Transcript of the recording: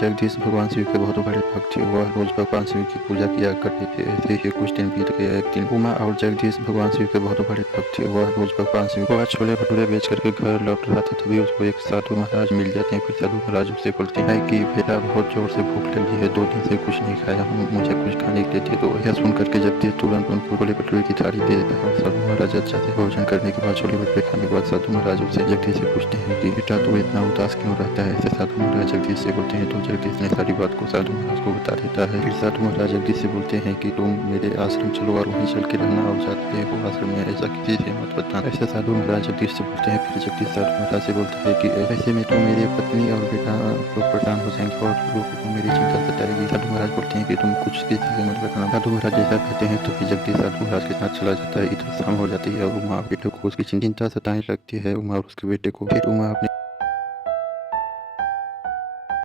जगदीश भगवान शिव के बहुत बड़े भक्त थे। वह रोज भगवान शिव की पूजा किया करते थे। ऐसे ही कुछ दिन बीत गया। एक दिन उमा और जगदीश भगवान शिव के बहुत बड़े भक्त थे। वह रोज भगवान शिव को छोले भटूरे बेच करके घर लौट रहा था। तभी उसको एक साधु महाराज मिल जाते हैं। फिर साधु महाराज उससे बोलते हैं कि बेटा बहुत जोर से भूख लगी है, 2 दिन से कुछ नहीं खाया हूँ, मुझे कुछ खाने के लिए दे दो। यह सुन करके जगदीश तुरंत उनको छोले भटूरे की थाली दे देता है। और साधु महाराज अच्छा से भोजन करने के बाद, छोले भटूरे खाने के बाद, साधु महाराज उससे जगदीश से पूछते हैं कि बेटा तू इतना उदास क्यों रहता है। ऐसे साधु महाराज जगदीश से बोलते हैं। तो जगदीश ने सारी बात को साधु महाराज को बता देता है। फिर साधु महाराज जगदीश से बोलते हैं कि तुम मेरे आश्रम चलो और वहीं चल के रहना, और जाते हो आश्रम में ऐसा किसी से मत बताना। ऐसे साधु महाराज जगदीश से बोलते हैं। फिर जगदीश साधु महाराज से बोलते हैं कि ऐसे में तो मेरी पत्नी और बेटा लोग परेशान हो जाएंगे और लोगों को मेरी चिंता सताएगी। साधु महाराज बोलते हैं कि तुम कुछ किसी से मत बताना। साधु महाराज जैसा कहते हैं तो फिर जगदीश साधु महाराज के साथ चला जाता है। इधर शाम हो जाती है और उमा बेटे को उसकी चिंता सताने लगती है, उमा और उसके बेटे को। फिर उमा अपने